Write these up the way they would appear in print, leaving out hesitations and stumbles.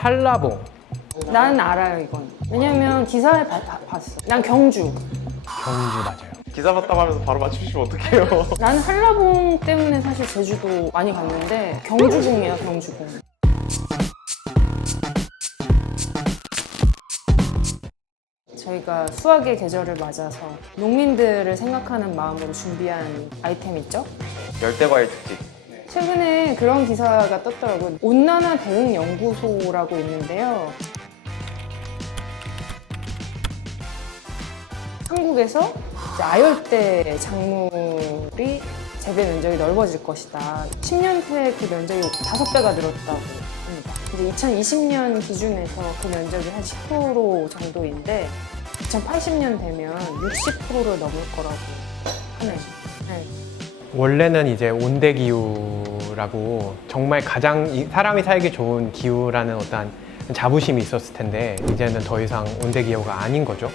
한라봉. 난 알아요 이건. 왜냐면 기사에 봤어. 난 경주. 경주 맞아요. 기사 봤다고 하면서 바로 맞추시면 어떡해요. 나는 한라봉 때문에 사실 제주도 많이 갔는데 경주궁이야 경주궁. 저희가 수확의 계절을 맞아서 농민들을 생각하는 마음으로 준비한 아이템 있죠? 열대과일 특집. 최근에 그런 기사가 떴더라고요. 온난화 대응 연구소라고 있는데요. 한국에서 이제 아열대 작물이 재배 면적이 넓어질 것이다. 10년 새에 그 면적이 5배가 늘었다고 합니다. 이제 2020년 기준에서 그 면적이 한 10% 정도인데 2080년 되면 60%를 넘을 거라고 하네요. 네. 원래는 이제 온대 기후라고 정말 가장 사람이 살기 좋은 기후라는 어떤 자부심이 있었을 텐데 이제는 더 이상 온대 기후가 아닌 거죠.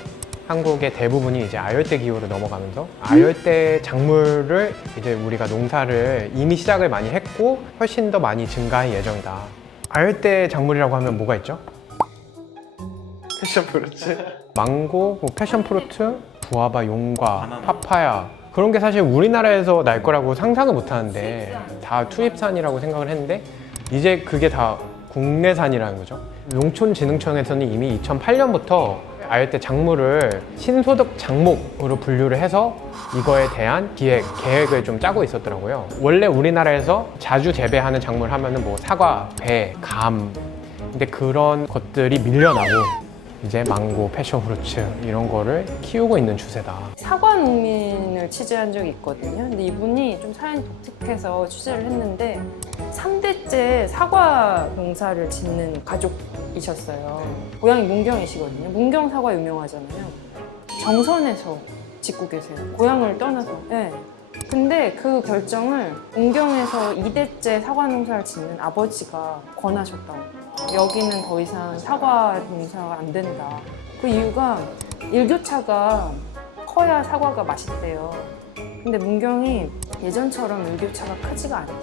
한국의 대부분이 이제 아열대 기후로 넘어가면서 아열대 작물을 이제 우리가 농사를 이미 시작을 많이 했고 훨씬 더 많이 증가할 예정이다. 아열대 작물이라고 하면 뭐가 있죠? 패션 프루츠. 망고, 뭐 패션프루트, 구아바, 용과, 파파야 그런 게 사실 우리나라에서 날 거라고 상상을 못 하는데 다 투입산이라고 생각을 했는데 이제 그게 다 국내산이라는 거죠. 농촌진흥청에서는 이미 2008년부터 아열대 작물을 신소득 작목으로 분류를 해서 이거에 대한 계획을 좀 짜고 있었더라고요. 원래 우리나라에서 자주 재배하는 작물 하면은 뭐 사과, 배, 감 근데 그런 것들이 밀려나고 이제 망고, 패션프루츠 이런 거를 키우고 있는 추세다. 사과 농민을 취재한 적이 있거든요. 근데 이분이 좀 사연이 독특해서 취재를 했는데 3대째 사과 농사를 짓는 가족이셨어요. 고향이 문경이시거든요. 문경 사과 유명하잖아요. 정선에서 짓고 계세요. 고향을 떠나서. 네. 근데 그 결정을 문경에서 2대째 사과 농사를 짓는 아버지가 권하셨다고. 여기는 더 이상 사과 농사가 안 된다. 그 이유가 일교차가 커야 사과가 맛있대요. 근데 문경이 예전처럼 일교차가 크지가 않대요.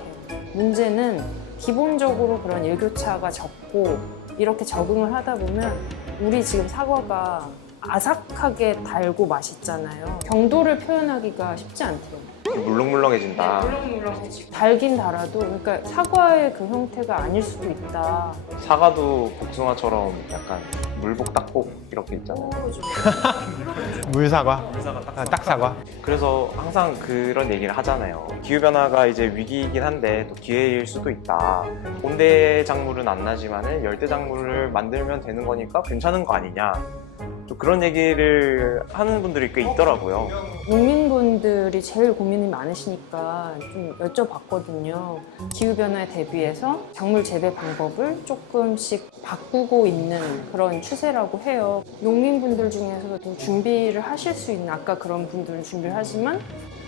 문제는 기본적으로 그런 일교차가 적고 이렇게 적응을 하다 보면 우리 지금 사과가 아삭하게 달고 맛있잖아요. 경도를 표현하기가 쉽지 않대요. 물렁물렁해진다. 달긴 달아도 그러니까 사과의 그 형태가 아닐 수도 있다. 사과도 복숭아처럼 약간 물복 딱복 이렇게 있잖아요. 물사과, 딱사과. 그래서 항상 그런 얘기를 하잖아요. 기후변화가 이제 위기이긴 한데 또 기회일 수도 있다. 온대 작물은 안 나지만은 열대 작물을 만들면 되는 거니까 괜찮은 거 아니냐. 또 그런 얘기를 하는 분들이 꽤 있더라고요. 농민분들이 제일 고민이 많으시니까 좀 여쭤봤거든요. 기후변화에 대비해서 작물 재배 방법을 조금씩 바꾸고 있는 그런 추세라고 해요. 농민분들 중에서도 준비를 하실 수 있는 아까 그런 분들은 준비를 하지만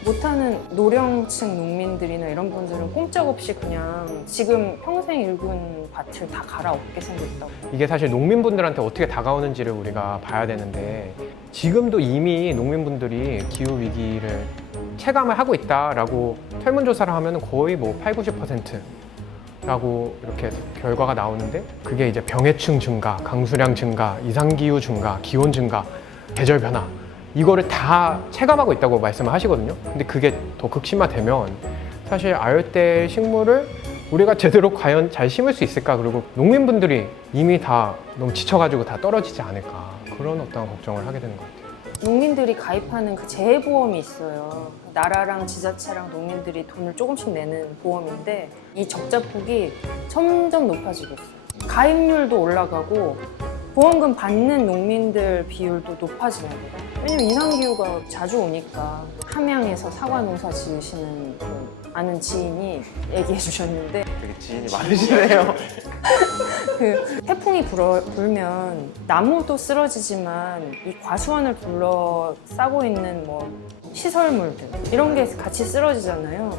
못하는 노령층 농민들이나 이런 분들은 꼼짝없이 그냥 지금 평생 일군 밭을 다 갈아엎게 생겼다고. 이게 사실 농민분들한테 어떻게 다가오는지를 우리가 봐야 되는데 지금도 이미 농민분들이 기후위기를 체감을 하고 있다라고 설문조사를 하면 거의 뭐 80~90%라고 이렇게 결과가 나오는데 그게 이제 병해충 증가, 강수량 증가, 이상기후 증가, 기온 증가, 계절 변화 이거를 다 체감하고 있다고 말씀을 하시거든요. 근데 그게 더 극심화되면 사실 아열대 식물을 우리가 제대로 과연 잘 심을 수 있을까? 그리고 농민분들이 이미 다 너무 지쳐가지고 다 떨어지지 않을까? 그런 어떤 걱정을 하게 되는 것 같아요. 농민들이 가입하는 그 재보험이 있어요. 나라랑 지자체랑 농민들이 돈을 조금씩 내는 보험인데 이 적자폭이 점점 높아지고 있어요. 가입률도 올라가고 보험금 받는 농민들 비율도 높아지는 거예요. 왜냐면 이상기후가 자주 오니까 함양에서 사과 농사 지으시는 그 아는 지인이 얘기해 주셨는데 되게 지인이 많으시네요. 그 태풍이 불면 나무도 쓰러지지만 이 과수원을 둘러싸고 있는 뭐 시설물들 이런 게 같이 쓰러지잖아요.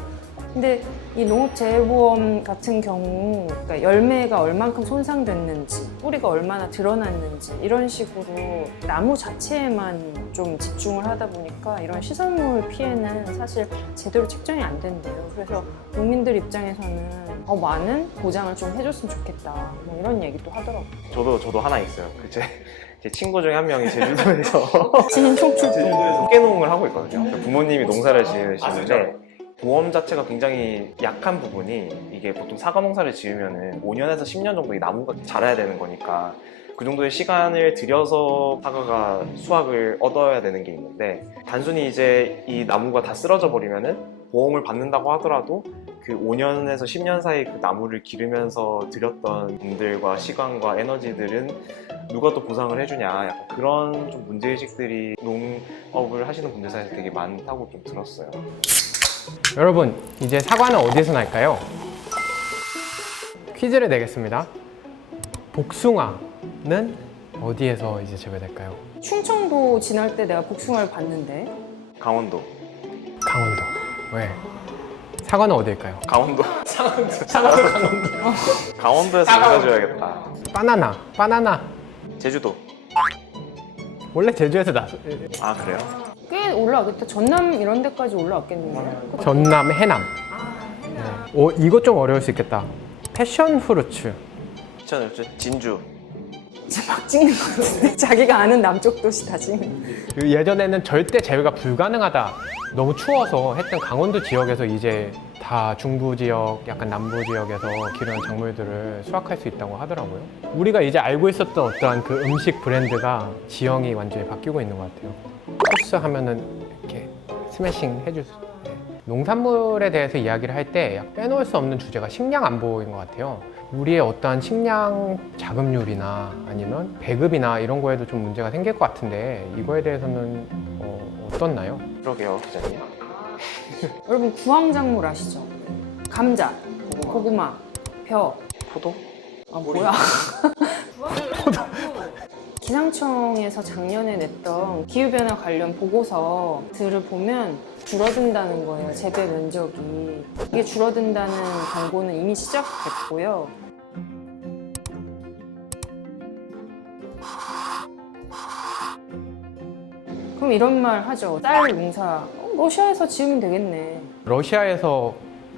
근데 이 농업재해보험 같은 경우 그러니까 열매가 얼만큼 손상됐는지 뿌리가 얼마나 드러났는지 이런 식으로 나무 자체에만 좀 집중을 하다 보니까 이런 시설물 피해는 사실 제대로 책정이 안 된대요. 그래서 농민들 입장에서는 더 많은 보장을 좀 해줬으면 좋겠다 뭐 이런 얘기도 하더라고요. 저도 하나 있어요. 제 친구 중에 한 명이 제주도에서 진인총출동. 깨농을 하고 있거든요. 부모님이 농사를 지으시는데 보험 자체가 굉장히 약한 부분이 이게 보통 사과 농사를 지으면은 5년에서 10년 정도 이 나무가 자라야 되는 거니까 그 정도의 시간을 들여서 사과가 수확을 얻어야 되는 게 있는데 단순히 이제 이 나무가 다 쓰러져 버리면은 보험을 받는다고 하더라도 그 5년에서 10년 사이 그 나무를 기르면서 들였던 돈들과 시간과 에너지들은 누가 또 보상을 해주냐 약간 그런 좀 문제의식들이 농업을 하시는 분들 사이에서 되게 많다고 좀 들었어요. 여러분, 이제 사과는 어디에서 날까요? 퀴즈를 내겠습니다. 복숭아는 어디에서 이제 재배될까요? 충청도 지날 때 내가 복숭아를 봤는데 강원도. 강원도. 왜? 사과는 어디일까요? 강원도. 강원도. 강원도에서 읽어줘야겠다. 바나나. 제주도. 원래 제주에서 아 그래요? 꽤 올라왔겠다. 전남 이런 데까지 올라왔겠는데. 전남, 해남. 네. 이거 좀 어려울 수 있겠다. 패션 프루츠. 진주. 진짜 막 찍는 거 같은데. 자기가 아는 남쪽 도시 다 찍는. 그 예전에는 절대 재배가 불가능하다. 너무 추워서 했던 강원도 지역에서 이제 다 중부 지역, 약간 남부 지역에서 기르는 작물들을 수확할 수 있다고 하더라고요. 우리가 이제 알고 있었던 어떠한 그 음식 브랜드가 지형이 완전히 바뀌고 있는 것 같아요. 코스 하면은 이렇게 스매싱 해줄 수. 네. 농산물에 대해서 이야기를 할 때 빼놓을 수 없는 주제가 식량 안보인 것 같아요. 우리의 어떠한 식량 자급률이나 아니면 배급이나 이런 거에도 좀 문제가 생길 것 같은데 이거에 대해서는 어떻나요? 그러게요, 기자님. 여러분 구황작물 아시죠? 감자, 고구마, 벼. 포도? 아 뭐야? 기상청에서 작년에 냈던 기후변화 관련 보고서들을 보면 줄어든다는 거예요, 재배 면적이. 이게 줄어든다는 경고는 이미 시작됐고요. 그럼 이런 말 하죠. 쌀 농사 러시아에서 지으면 되겠네. 러시아에서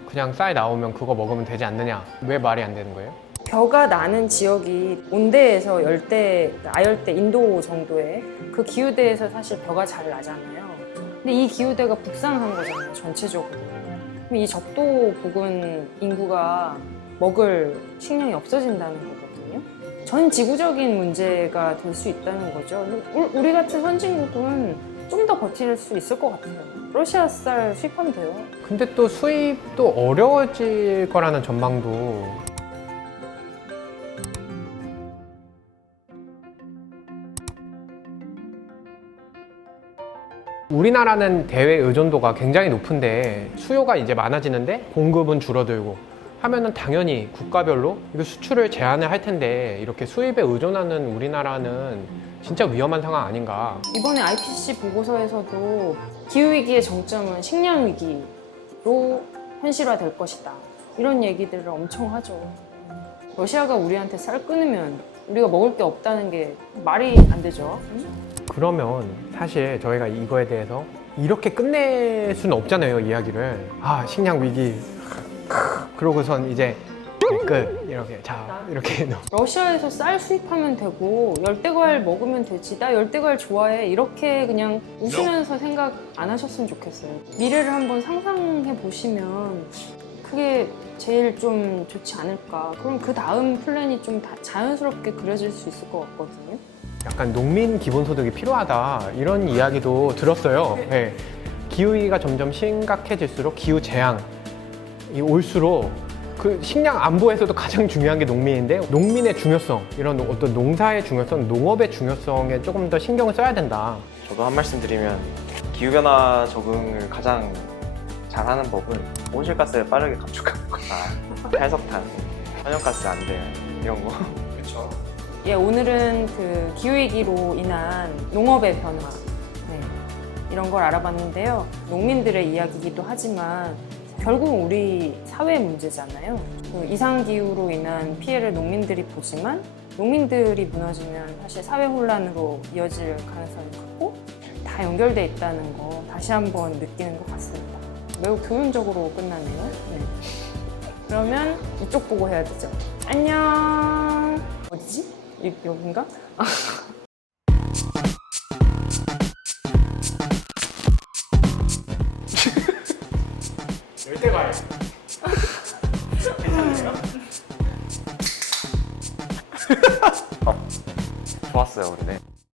그냥 쌀 나오면 그거 먹으면 되지 않느냐? 왜 말이 안 되는 거예요? 벼가 나는 지역이 온대에서 열대, 아열대, 인도 정도의 그 기후대에서 사실 벼가 잘 나잖아요. 근데 이 기후대가 북상한 거잖아요, 전체적으로. 그럼 이 적도 부근 인구가 먹을 식량이 없어진다는 거거든요. 전 지구적인 문제가 될 수 있다는 거죠. 우리 같은 선진국은 좀 더 버틸 수 있을 것 같아요. 러시아 쌀 수입하면 돼요. 근데 또 수입도 어려워질 거라는 전망도 우리나라는 대외 의존도가 굉장히 높은데 수요가 이제 많아지는데 공급은 줄어들고 하면은 당연히 국가별로 이거 수출을 제한을 할 텐데 이렇게 수입에 의존하는 우리나라는 진짜 위험한 상황 아닌가. 이번에 IPCC 보고서에서도 기후위기의 정점은 식량위기로 현실화될 것이다. 이런 얘기들을 엄청 하죠. 러시아가 우리한테 쌀 끊으면 우리가 먹을 게 없다는 게 말이 안 되죠. 그러면 사실 저희가 이거에 대해서 이렇게 끝낼 수는 없잖아요, 이야기를. 아, 식량 위기. 그러고선 이제 끝. 이렇게 러시아에서 쌀 수입하면 되고 열대과일 먹으면 되지. 나 열대과일 좋아해. 이렇게 그냥 웃으면서 생각 안 하셨으면 좋겠어요. 미래를 한번 상상해 보시면 그게 제일 좀 좋지 않을까. 그럼 그 다음 플랜이 좀 자연스럽게 그려질 수 있을 것 같거든요. 약간 농민 기본소득이 필요하다 이런 이야기도 들었어요. 네. 기후위기가 점점 심각해질수록 기후 재앙이 올수록 그 식량 안보에서도 가장 중요한 게 농민인데 농민의 중요성, 이런 어떤 농사의 중요성, 농업의 중요성에 조금 더 신경을 써야 된다. 저도 한 말씀 드리면 기후변화 적응을 가장 잘하는 법은 온실가스를 빠르게 감축하는 거다. 탈석탄, 천연가스 안 돼. 이런 거. 그렇죠. 예, 오늘은 그 기후위기로 인한 농업의 변화 이런 걸 알아봤는데요. 농민들의 이야기이기도 하지만 결국 우리 사회 문제잖아요. 그 이상기후로 인한 피해를 농민들이 보지만 농민들이 무너지면 사실 사회 혼란으로 이어질 가능성이 크고 다 연결돼 있다는 거 다시 한번 느끼는 것 같습니다. 매우 교훈적으로 끝나네요. 네. 그러면 이쪽 보고 해야 되죠. 안녕. 어디지? 여긴가? 열대과일. 괜찮으세요? 좋았어요, 근데.